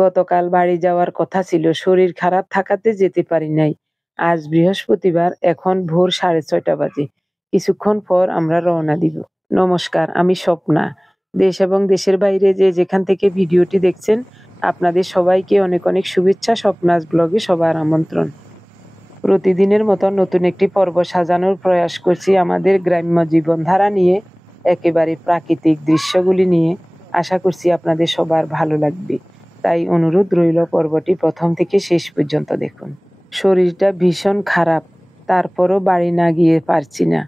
গতকাল বাড়ি যাওয়ার কথা ছিল, শরীর খারাপ থাকাতে যেতে পারি নাই। আজ বৃহস্পতিবার, এখন ভোর 6:30 বাজে। কিছুক্ষণ পর আমরা রওনা দিব। নমস্কার, আমি স্বপ্না। দেশ এবং দেশের বাইরে যে যেখান থেকে ভিডিওটি দেখছেন, আপনাদের সবাইকে অনেক অনেক শুভেচ্ছা। স্বপ্নাস ব্লগে সবার আমন্ত্রণ। প্রতিদিনের মতো নতুন একটি পর্ব সাজানোর প্রয়াস করছি আমাদের গ্রাম্য জীবনধারা নিয়ে, একেবারে প্রাকৃতিক দৃশ্যগুলি নিয়ে। আশা করছি আপনাদের সবার ভালো লাগবে, তাই অনুরোধ রইল পর্বটি প্রথম থেকে শেষ পর্যন্ত দেখুন। শরীরটা ভীষণ খারাপ, তারপরও বাড়ি না গিয়ে পারছি না।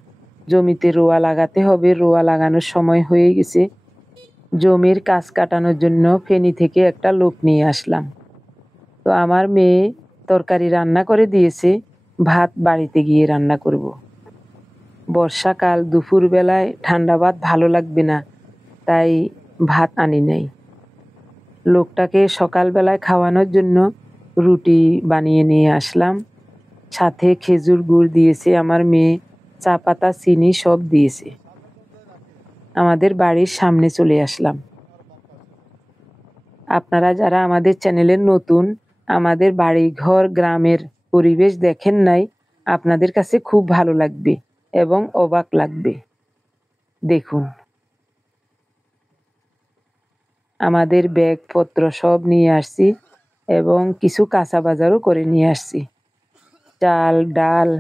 জমিতে রোয়া লাগাতে হবে, রোয়া লাগানোর সময় হয়ে গেছে। জমির কাজ কাটানোর জন্য ফেনী থেকে একটা লোক নিয়ে আসলাম। তো আমার মেয়ে তরকারি রান্না করে দিয়েছে, ভাত বাড়িতে গিয়ে রান্না করব। বর্ষাকাল, দুপুরবেলায় ঠান্ডা ভাত ভালো লাগবে না, তাই ভাত আনি নাই। লোকটাকে সকালবেলায় খাওয়ানোর জন্য রুটি বানিয়ে নিয়ে আসলাম, সাথে খেজুর গুড় দিয়েছে আমার মেয়ে, চা পাতা, চিনি সব দিয়েছে। আমাদের বাড়ির সামনে চলে আসলাম। আপনারা যারা আমাদের চ্যানেলের নতুন, আমাদের বাড়ি ঘর গ্রামের পরিবেশ দেখেন নাই, আপনাদের কাছে খুব ভালো লাগবে এবং অবাক লাগবে। দেখুন, আমাদের ব্যাগপত্র সব নিয়ে আসছি এবং কিছু কাঁচা বাজারও করে নিয়ে আসছি। চাল, ডাল,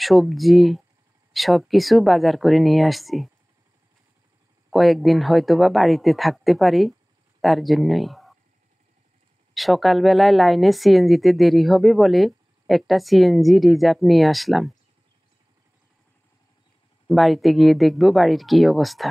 সবজি সব কিছু বাজার করে নিয়ে আসছি। কয়েকদিন হয়তোবা বাড়িতে থাকতে পারি, তার জন্যই। সকালবেলায় লাইনে সিএনজিতে দেরি হবে বলে একটা সিএনজি রিজার্ভ নিয়ে আসলাম। বাড়িতে গিয়ে দেখব বাড়ির কি অবস্থা।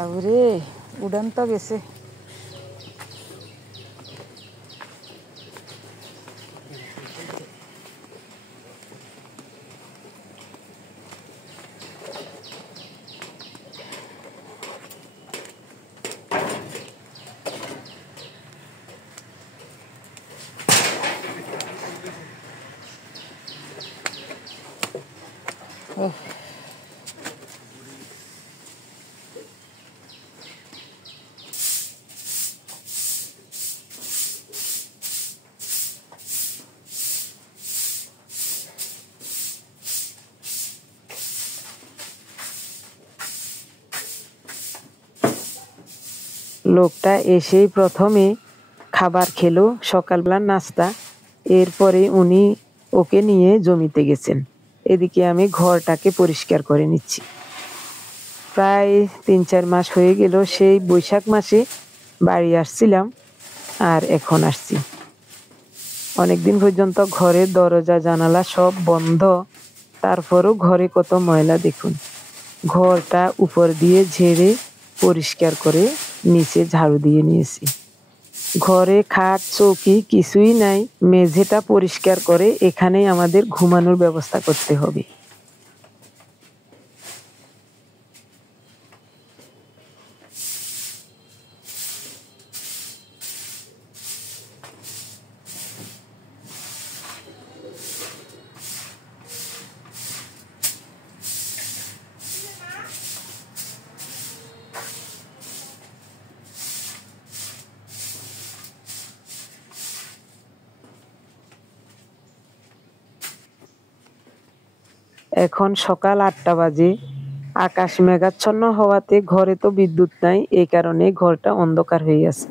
আরে উড়ান তো গেছে। লোকটা এসেই প্রথমে খাবার খেলো, সকালবেলার নাস্তা। এরপরে উনি ওকে নিয়ে জমিতে গেছেন। এদিকে আমি ঘরটাকে পরিষ্কার করে নিচ্ছি। প্রায় 3-4 মাস হয়ে গেল, সেই বৈশাখ মাসে বাড়ি আসছিলাম আর এখন আসছি। অনেকদিন পর্যন্ত ঘরের দরজা জানালা সব বন্ধ, তারপরও ঘরে কত ময়লা দেখুন। ঘরটা উপর দিয়ে ঝেড়ে পরিষ্কার করে নিচে ঝাড়ু দিয়ে নিয়েছি। ঘরে খাট চৌকি কিছুই নাই, মেঝেটা পরিষ্কার করে এখানেই আমাদের ঘুমানোর ব্যবস্থা করতে হবে। এখন সকাল 8টা বাজে। আকাশ মেঘাচ্ছন্ন হওয়াতে ঘরে তো বিদ্যুৎ নাই, এই কারণে ঘরটা অন্ধকার হয়ে আছে।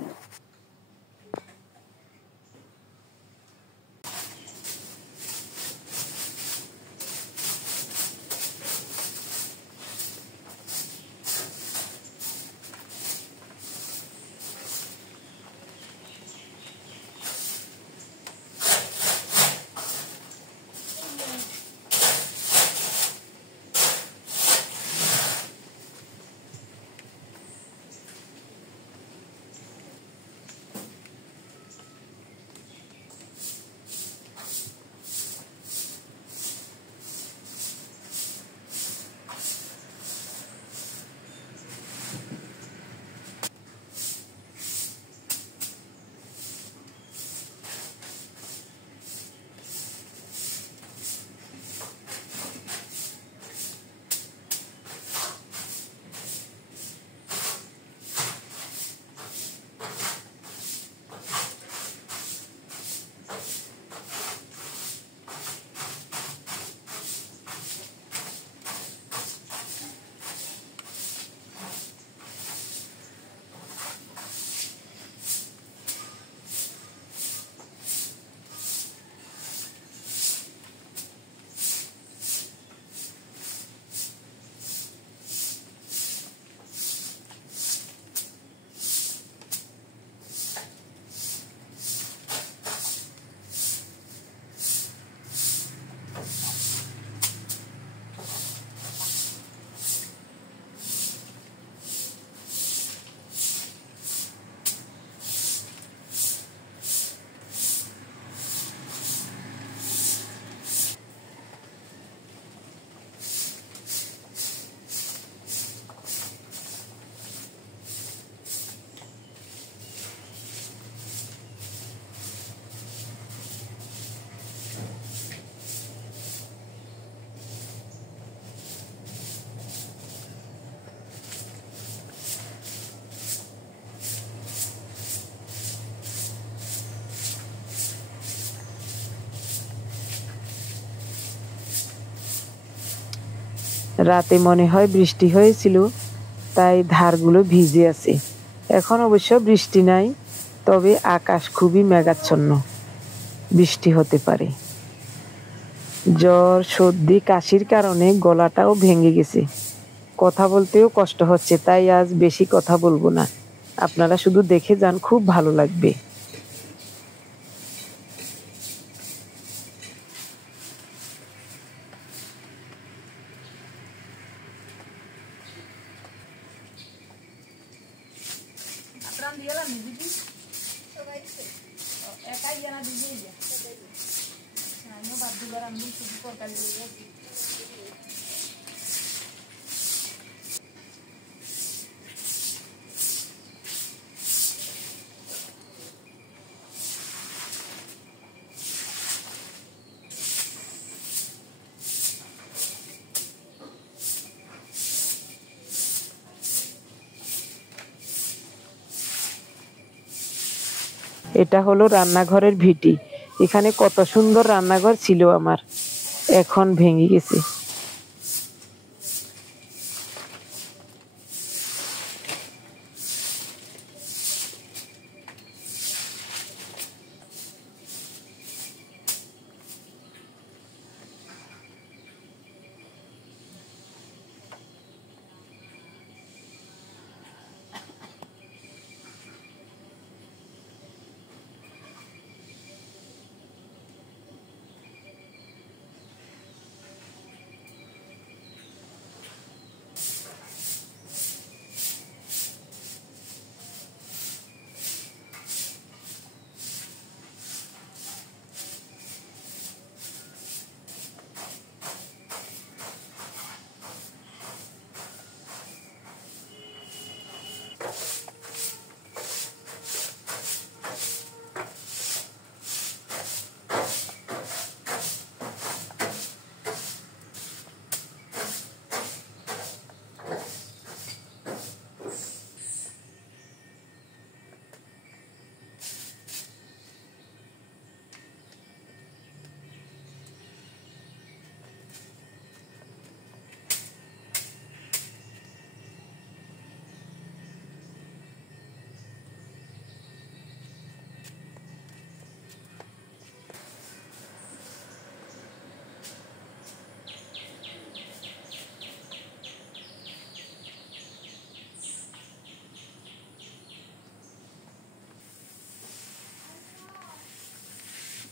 রাতে মনে হয় বৃষ্টি হয়েছিল, তাই ধারগুলো ভিজে আছে। এখন অবশ্য বৃষ্টি নাই, তবে আকাশ খুবই মেঘাচ্ছন্ন, বৃষ্টি হতে পারে। জ্বর, সর্দি, কাশির কারণে গলাটাও ভেঙে গেছে, কথা বলতেও কষ্ট হচ্ছে, তাই আজ বেশি কথা বলবো না। আপনারা শুধু দেখে যান, খুব ভালো লাগবে। এটা হলো রান্নাঘরের ভিটি। এখানে কত সুন্দর রান্নাঘর ছিল আমার, এখন ভেঙে গেছে।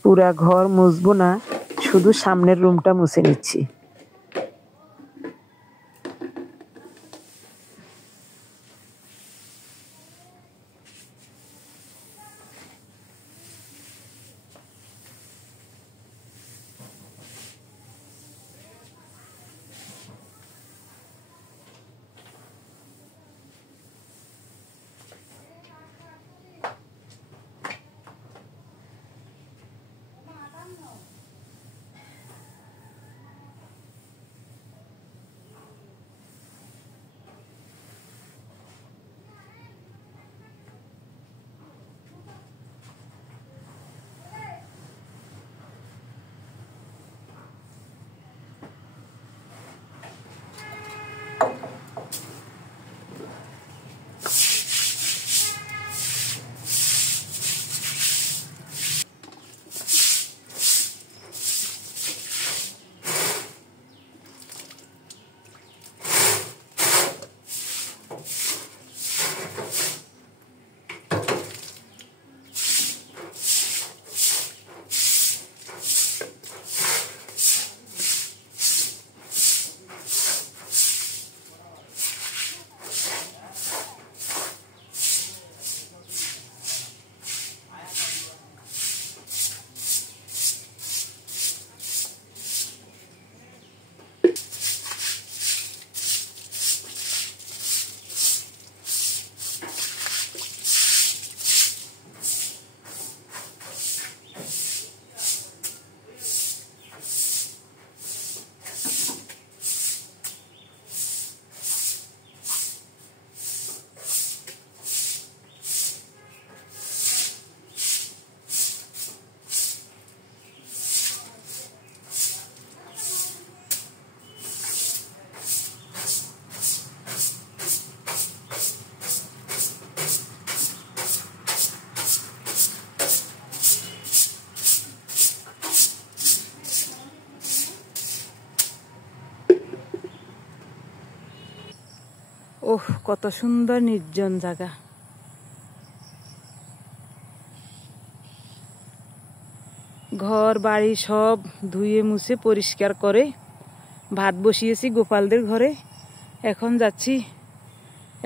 পুরা ঘর মুছবো না, শুধু সামনের রুমটা মুছে নিচ্ছি। ওহ, কত সুন্দর নির্জন জায়গা। ঘর বাড়ি সব ধুয়ে মুছে পরিষ্কার করে ভাত বসিয়েছি গোপালদের ঘরে। এখন যাচ্ছি,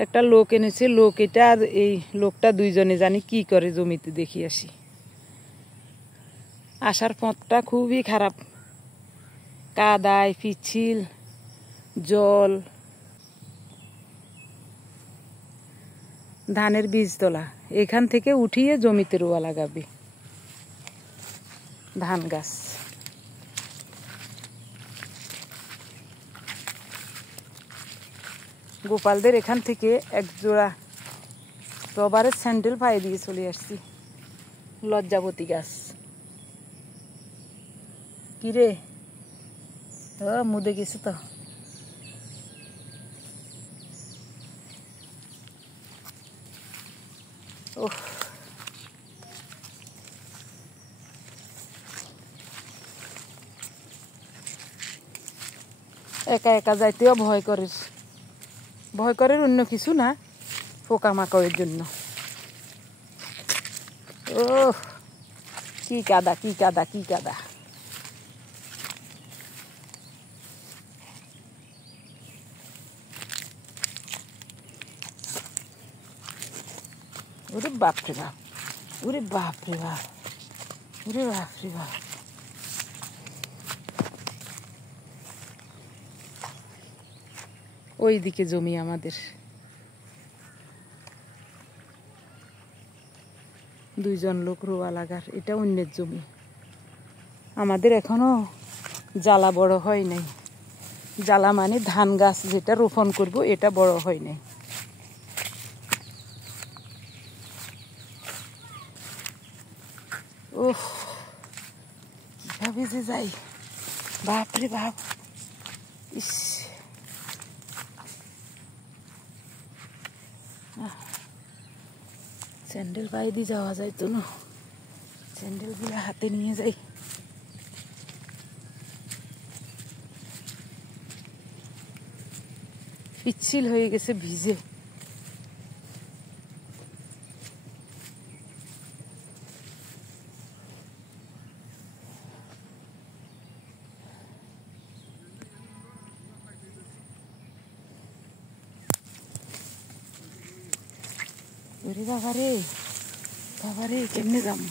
একটা লোক এনেছে, লোক এটা আর এই লোকটা দুইজনে জানি কি করে, জমিতে দেখি আসি। আসার পথটা খুবই খারাপ, কাদায় পিচ্ছিল, জল। ধানের বীজতলা, এখান থেকে উঠিয়ে জমিতে রোয়া লাগাবে ধান গাছ। গোপালদের এখান থেকে এক জোড়া রবারের স্যান্ডেল পায়ে দিয়ে চলে আসছি। লজ্জাবতী গাছ। কিরে, মুদে গেছে তো। ওহ, একা একা যাইতেও ভয় করে। ভয় করে অন্য কিছু না, পোকামাকড়ের জন্য। ও কি কাদা, কি কাদা, কি কাদা। ওরে বাপরে বাপ, ওরে বাপরে বাপ, ওরে বাপরে বাপ। ওইদিকে জমি আমাদের, দুইজন লোক রোয়া লাগার। এটা অন্যের জমি, আমাদের এখনো জ্বালা বড় হয় নাই। জ্বালা মানে ধান গাছ যেটা রোপণ করব, এটা বড় হয় নাই। ওহ, কিভাবে যে যাই, বাপরে বাপ। ইস, স্যান্ডেল পায়ে দিয়ে যাওয়া যায় তো না, স্যান্ডেলগুলো হাতে নিয়ে যাই। পিচ্ছিল হয়ে গেছে ভিজে। ওরে বাবারে, বাবারে, কেমনে যাম?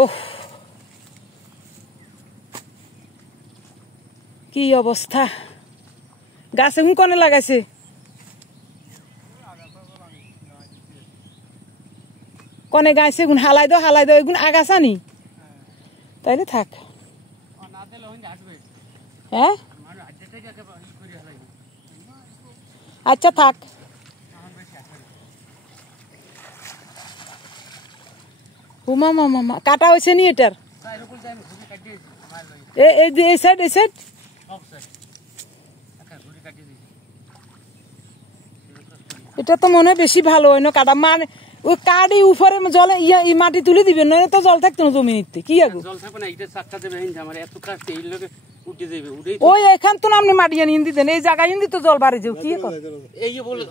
ওহ, কি অবস্থা। গাছ এখন কনে লাগাইছে? কনে গাইছে গুণ? হালাই দাও, হালাই দাও। এগুন আগাছা নি? তাইলে থাক। হ্যাঁ, আচ্ছা থাক। উমা মামা মা, কাটা হয়েছে নি এটার? এই সাইড, এই সাইড। এটা তো মনে হয় বেশি ভালো হয় না কাটা, মানে ওই কাটি উপরে জলে মাটি তুলে দিবেন, নয় তো জল থাকতো না জমি নিতে। কি আগে জল থাকবে না, এটা চারটা দেবে আমার এত কাজ এই লোকে উঠে যাবে। ওই এখান তো আপনি মাটি আনি দিতেন, এই জায়গায় ইন্দি তো জল বাড়ি যাও। কি এই যে বলে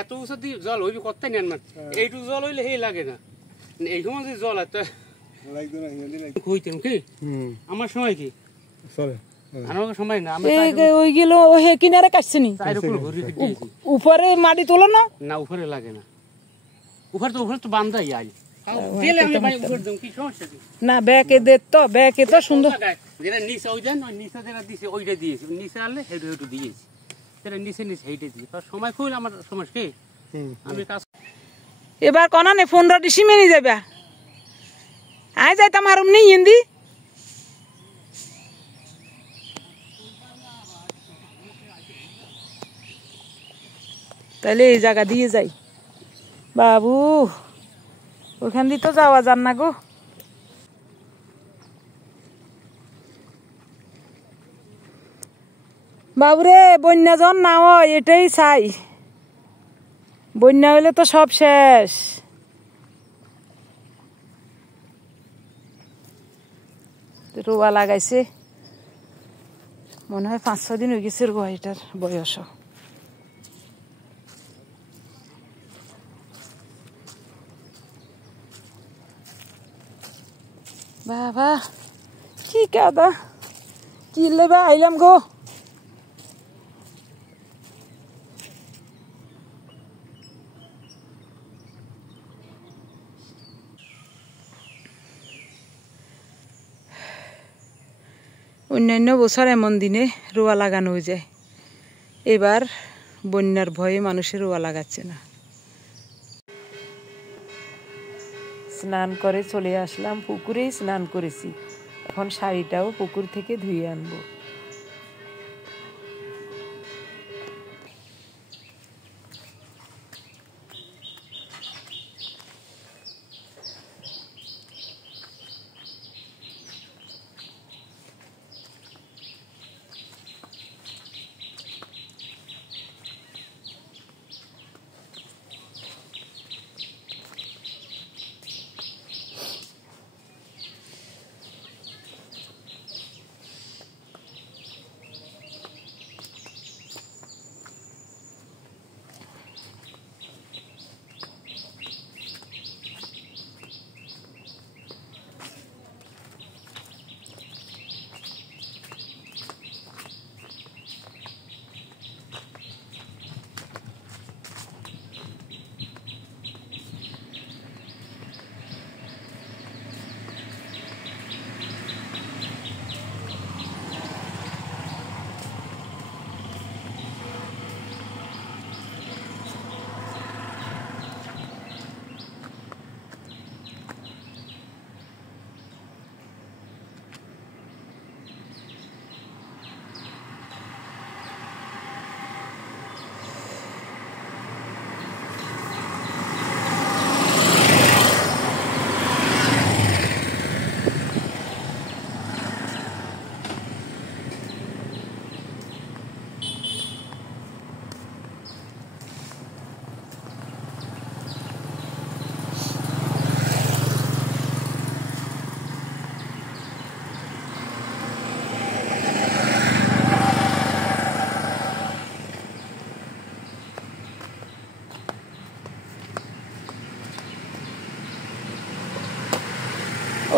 এত উঁচু দিয়ে জল হইবে কত নেন না, এইটুকু জল হইলে হে লাগে না। এই সময় যে জল আছে হইতেন কি আমার সময় কি উপরে মাটি তোলো না, না উপরে লাগে না। উপরে তো বান্ধাই না, ব্যাকে দে তো, ব্যাকে তো সুন্দর। যেটা নিচে ওই দেন, ওই নিচে যেটা দিয়েছে ওইটা দিয়েছি, নিচে আনলে হেঁটে হেঁটে দিয়েছি, সেটা নিচে নিচে হেঁটে দিয়ে সময় খুব আমার সমস্যা কি আমি কাজ। এবার কনা নে 15 ডিসেম্বর যাবা, আয় যাইতাম হারুম নেই হিন্দি। তাহলে এই জায়গা দিয়ে যাই বাবু, ওখান দিয়ে তো যাওয়া যান না গো। বাবুরে বন্যা যখন না হয় এটাই চাই, বন্যা হইলে তো সব শেষ। রোয়া লাগাইছে মনে হয় 5-6 দিন হয়ে গেছে রোয়া, এটার বয়স। বাবা কি কাদা, কি লেবা আইলাম গো। অন্যান্য বছর এমন দিনে রোয়া লাগানো হয়ে যায়, এবার বন্যার ভয়ে মানুষের রোয়া লাগাচ্ছে না। স্নান করে চলে আসলাম, পুকুরেই স্নান করেছি। এখন শাড়িটাও পুকুর থেকে ধুয়ে আনবো।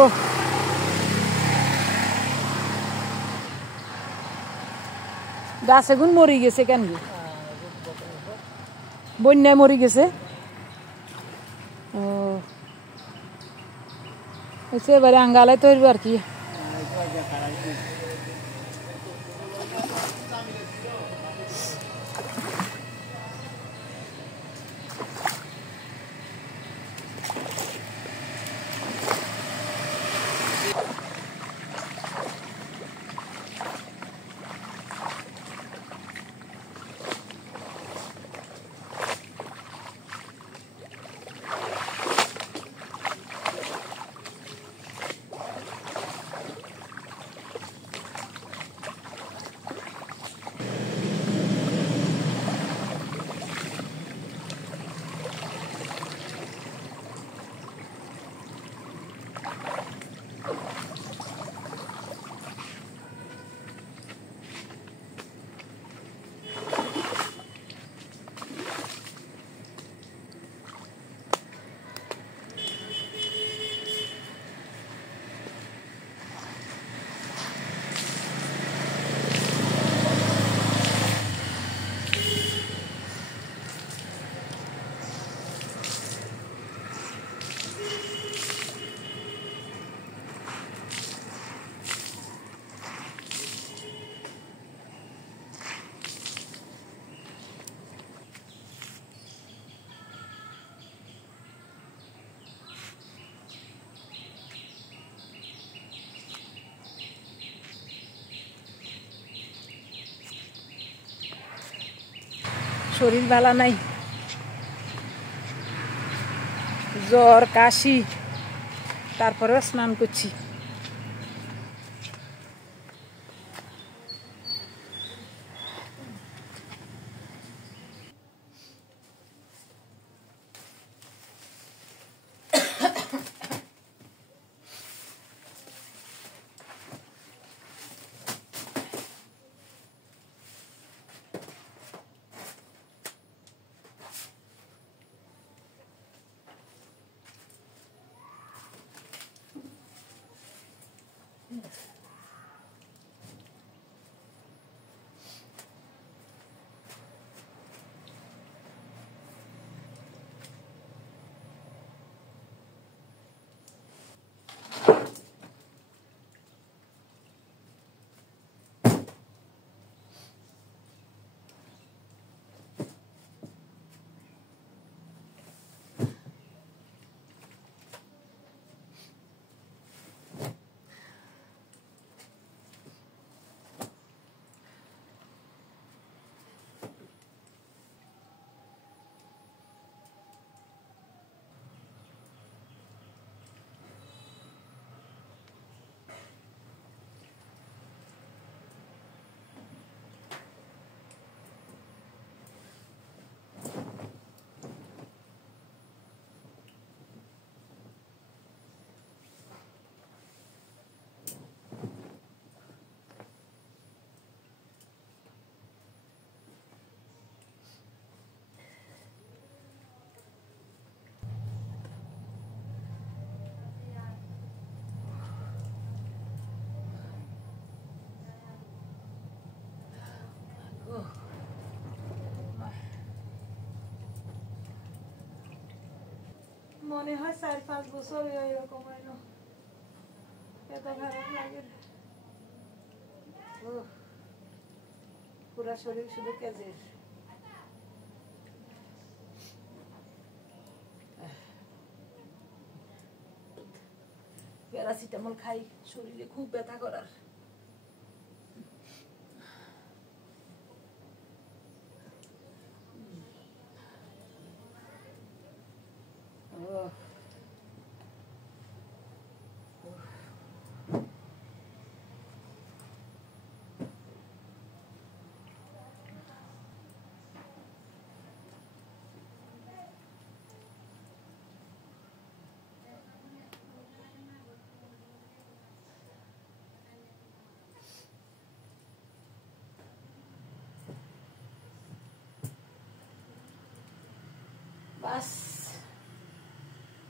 ও গাছ এগুন মরি গেছে কেন গো? বন্যায় মরি গেছে। ও এবারে আঙ্গালে তো আর কি। শরীর ভালো নাই, জ্বর কাশি, তারপরেও স্নান করছি। মনে হয় 4-5 বছর এরকম হয় না, এত খারাপ লাগে। পুরা শরীর শুধু কেজের। প্যারাসিটামল খাই, শরীরে খুব ব্যথা করার। বাস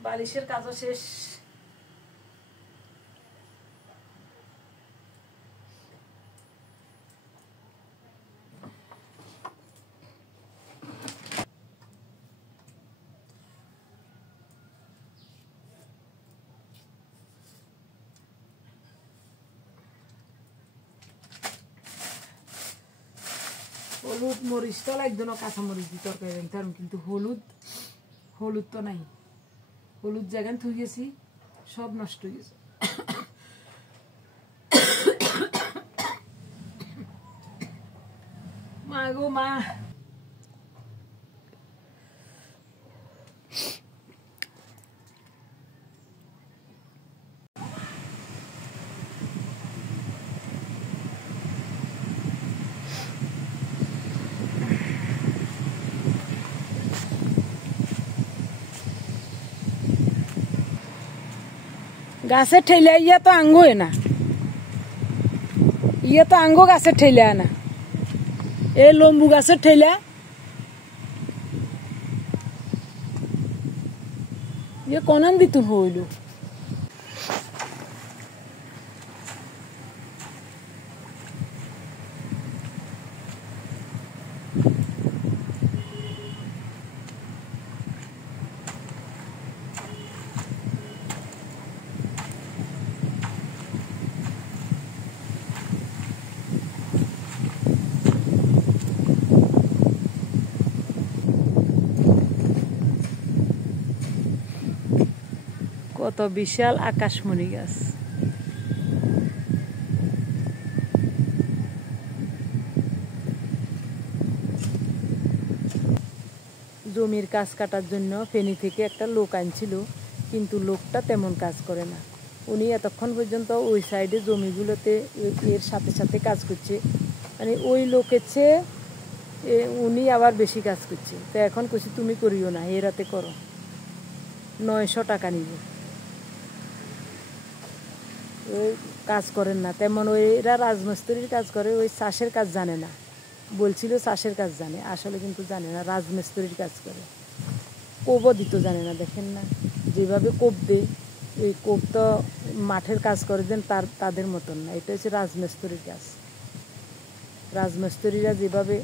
বালিশের কাজও শেষ। হলুদ মরিচ তো লাগতো না, কাঁচা মরিচ দিয়ে তরকারি রাখতাম, কিন্তু হলুদ তো নাই। হলুদ জায়গায় থুই গেছি, সব নষ্ট হয়ে গেছে। মা গো মা, গাছের ঠেলা ইয়া তো আঙ্গ না, ইয়া তো আঙ্গ গাছের ঠেলা না, এ লম্বু গাছের ঠেলা। ইয়ে কনান দিত হইল। কত বিশাল আকাশমণি গাছ। জমির কাজ কাটার জন্য ফেনী থেকে একটা লোক আনছিল, কিন্তু লোকটা তেমন কাজ করে না। উনি এতক্ষণ পর্যন্ত ওই সাইডে জমিগুলোতে এর সাথে সাথে কাজ করছে, মানে ওই লোকের চেয়ে উনি আবার বেশি কাজ করছে। তো এখন কইছি তুমি করিও না, এ রাতে করো, 900 টাকা নিব। ওই কাজ করেন না তেমন, এরা রাজমিস্ত্রির কাজ করে, ওই চাষের কাজ জানে না। বলছিল চাষের কাজ জানে, আসলে কিন্তু জানে না, রাজমিস্ত্রির কাজ করে। কোপও দিতে জানে না, দেখেন না যেভাবে কোপ দেয়, এই কোপ তো মাঠের কাজ করে দেন তাদের মতন না, এটা হচ্ছে রাজমিস্ত্রির কাজ। রাজমিস্ত্রিরা যেভাবে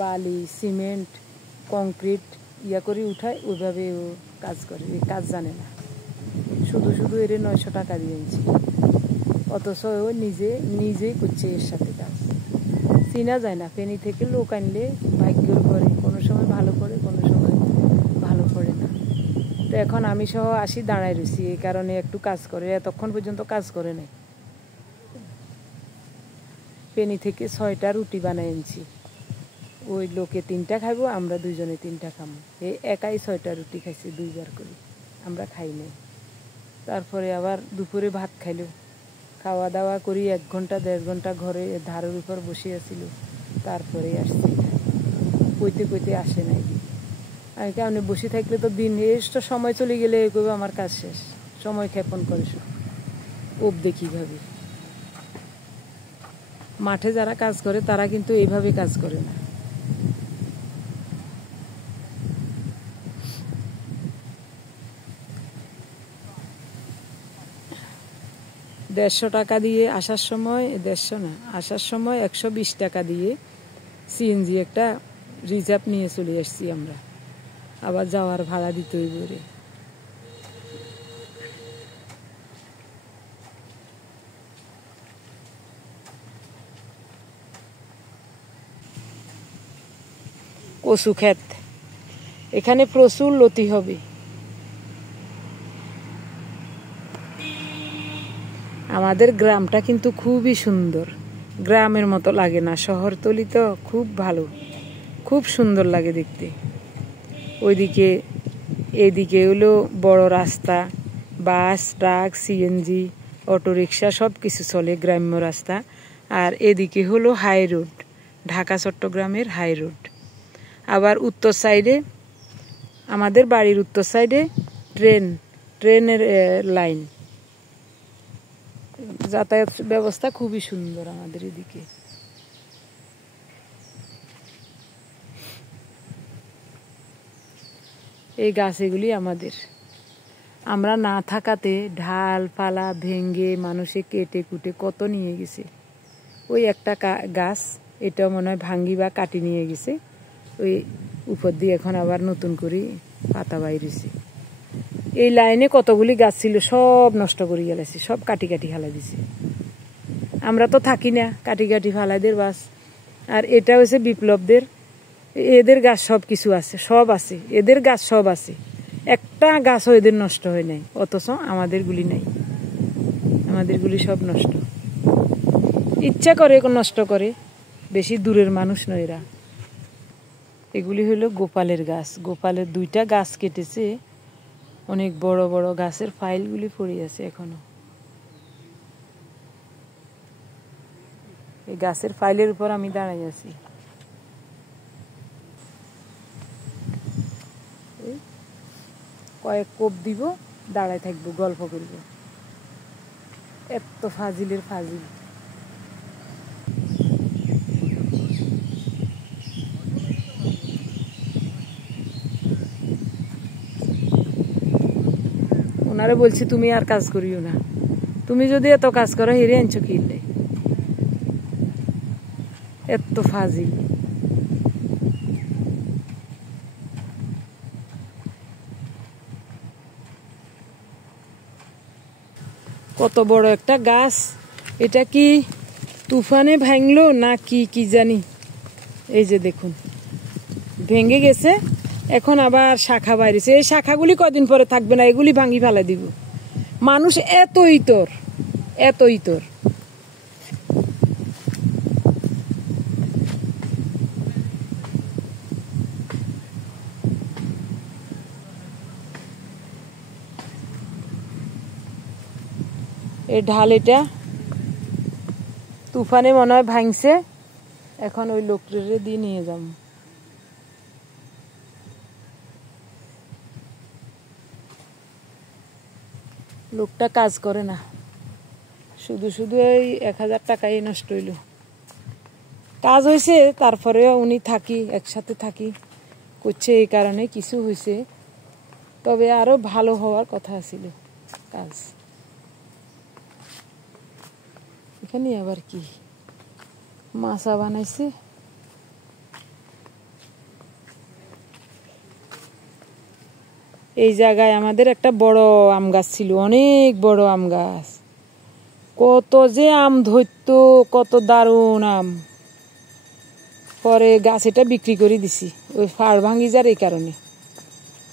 বালি সিমেন্ট কংক্রিট ইয়া করে উঠায়, ওইভাবে ও কাজ করে, এই কাজ জানে না। শুধু এর 900 টাকা দিয়েছি, অথচ ও নিজেই করছে এর সাথে কাজ। চিনা যায় না, ফেনী থেকে লোক আনলে ভাগ্যর করে, কোনো সময় ভালো করে কোনো সময় ভালো করে না। তো এখন আমি সহ আসি দাঁড়ায় রয়েছি, এই কারণে একটু কাজ করে, এতক্ষণ পর্যন্ত কাজ করে নাই। ফেনী থেকে 6টা রুটি বানাই আনছি, ওই লোকে 3টা খাইবো, আমরা 2জনে 3টা খাবো। এই একাই 6টা রুটি খাইছি, 2বার করে, আমরা খাই নাই। তারপরে আবার দুপুরে ভাত খাইলো, খাওয়া দাওয়া করি 1 ঘন্টা 1.5 ঘন্টা ঘরে ধারের উপর বসে আছিল। তারপরে আসছি, কইতে আসে নাই। আমি কেমন বসে থাকলে তো দিন তো সময় চলে গেলে কইব আমার কাজ শেষ, সময় ক্ষেপণ করে শুধু অবধি কীভাবে। মাঠে যারা কাজ করে তারা কিন্তু এইভাবে কাজ করে না। দেড়শো টাকা দিয়ে আসার সময়, 150 না, আসার সময় 120 টাকা দিয়ে সিএনজি একটা রিজার্ভ নিয়ে চলে আসছি আমরা, আবার যাওয়ার ভাড়া দিতে হইব রে। কচু ক্ষেত, এখানে প্রচুর লতি হবে। আমাদের গ্রামটা কিন্তু খুবই সুন্দর, গ্রামের মতো লাগে না, শহরতলি তো খুব ভালো, খুব সুন্দর লাগে দেখতে। ওইদিকে এদিকে হলো বড় রাস্তা, বাস, ট্রাক, সিএনজি, অটোরিকশা সব কিছু চলে, গ্রাম্য রাস্তা। আর এদিকে হলো হাই রোড, ঢাকা চট্টগ্রামের হাই রোড। আবার উত্তর সাইডে, আমাদের বাড়ির উত্তর সাইডে ট্রেনের লাইন, যাতায়াত ব্যবস্থা খুবই সুন্দর আমাদের এদিকে। এই গাছ এগুলি আমাদের, আমরা না থাকাতে ঢাল পালা ভেঙ্গে মানুষে কেটে কুটে কত নিয়ে গেছে। ওই একটা গাছ, এটাও মনে হয় ভাঙ্গি বা কাটি নিয়ে গেছে। ওই উপর দিয়ে এখন আবার নতুন করে পাতা বাইরেছে। এই লাইনে কতগুলি গাছ ছিল, সব নষ্ট করে গেলেছে, সব কাটি কাটি ফেলা দিছে। আমরা তো থাকি না, কাটি কাটি ফালাইদের বাস। আর এটা হচ্ছে বিপ্লবদের, এদের গাছ সব কিছু আছে, সব আছে, এদের গাছ সব আছে, একটা গাছও এদের নষ্ট হয় নাই, অথচ আমাদের গুলি নাই, আমাদের গুলি সব নষ্ট। ইচ্ছা করে নষ্ট করে, বেশি দূরের মানুষ নয় এরা। এগুলি হলো গোপালের গাছ, গোপালের 2টা গাছ কেটেছে, অনেক বড় বড় গাছের ফাইলগুলি পড়ে আছে এখনো। এই গাছের ফাইলের উপর আমি দাঁড়াই আছি। কয়েক কোপ দিব, দাঁড়ায় থাকবো, গল্প করব। এত ফাজিলের ফাজিল। ওনারে বলছি তুমি আর কাজ করিও না, তুমি যদি এত কাজ করো হেরে আনছো কিনলে, এত ফাজিল। কত বড় একটা গাছ, এটা কি তুফানে ভাঙলো না কি জানি। এই যে দেখুন, ভেঙে গেছে, এখন আবার শাখা বাইরেছে। এই শাখাগুলি কদিন পরে থাকবে না, এগুলি ভাঙি ফেলা দিব। মানুষ এত ইতর, এত ইতর। এই ঢাল, এটা তুফানে মনে হয় ভাঙছে, এখন ওই লোকটারে দিয়ে নিয়ে যাব। লোকটা কাজ করে না, শুধু শুধু এই 1000 টাকাই নষ্ট হইল। কাজ হয়েছে, তারপরেও উনি একসাথে থাকি করছে, এই কারণে কিছু হয়েছে, তবে আরো ভালো হওয়ার কথা ছিল কাজ। এখানে আবার কি মাছা বানাইছে। এই জায়গায় আমাদের একটা বড় আম গাছ ছিল, অনেক বড় আম গাছ, কত যে আম ধরতো, কত দারুণ আম। পরে গাছ এটা বিক্রি করে দিছি, ওই ফাড় ভাঙি যার এই কারণে।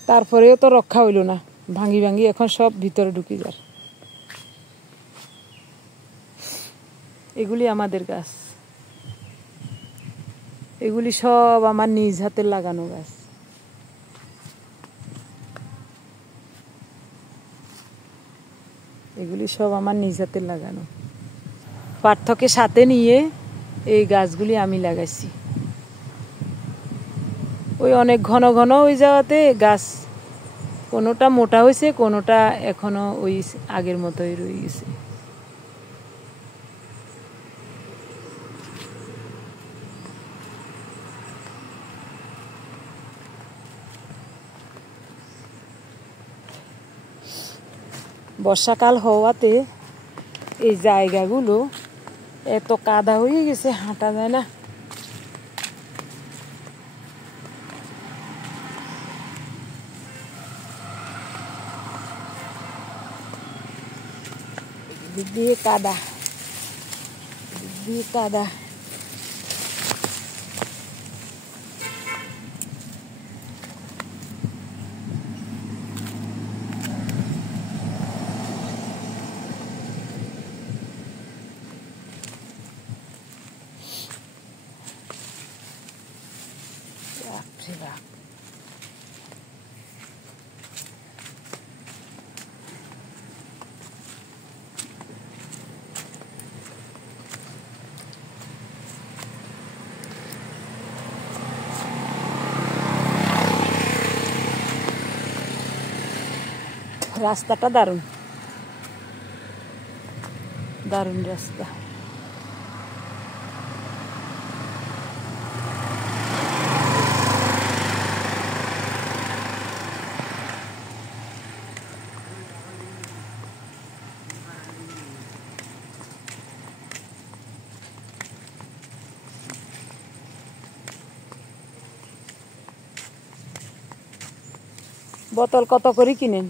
তারপরেও তো রক্ষা হইল না, ভাঙি ভাঙি এখন সব ভিতরে ঢুকি যার। এগুলি আমাদের গাছ, এগুলি সব আমার নিজ হাতের লাগানো গাছ। এগুলি সব আমার নিজ হাতের লাগানো। পার্থকে সাথে নিয়ে এই গাছগুলি আমি লাগাইছি। ওই অনেক ঘন ঘন ওই যাওয়াতে গাছ কোনোটা মোটা হয়েছে, কোনোটা এখনো ওই আগের মতোই রয়ে গেছে। বর্ষাকাল হওয়াতে এই জায়গাগুলো এত কাদা হয়ে গেছে, হাঁটা যায় না। দিক দিয়ে কাদা, দিক দিয়ে কাদা। বাপরে বাপ, রাস্তাটা দারুণ, দারুণ রাস্তা। বোতল কত করে কিনেন?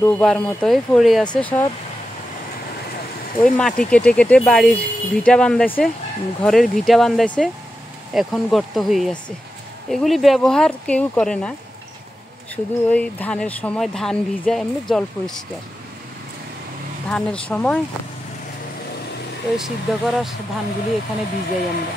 ডোবার মতোই পড়ে আছে সব। ওই মাটি কেটে কেটে বাড়ির ভিটা বান্ধাইছে, ঘরের ভিটা বান্ধাইছে, এখন গর্ত হয়ে আছে। এগুলি ব্যবহার কেউ করে না, শুধু ওই ধানের সময় ধান ভিজা, এমনি জল পরিষ্কার। ধানের সময় ওই সিদ্ধ করা ধানগুলি এখানে ভিজাই আমরা।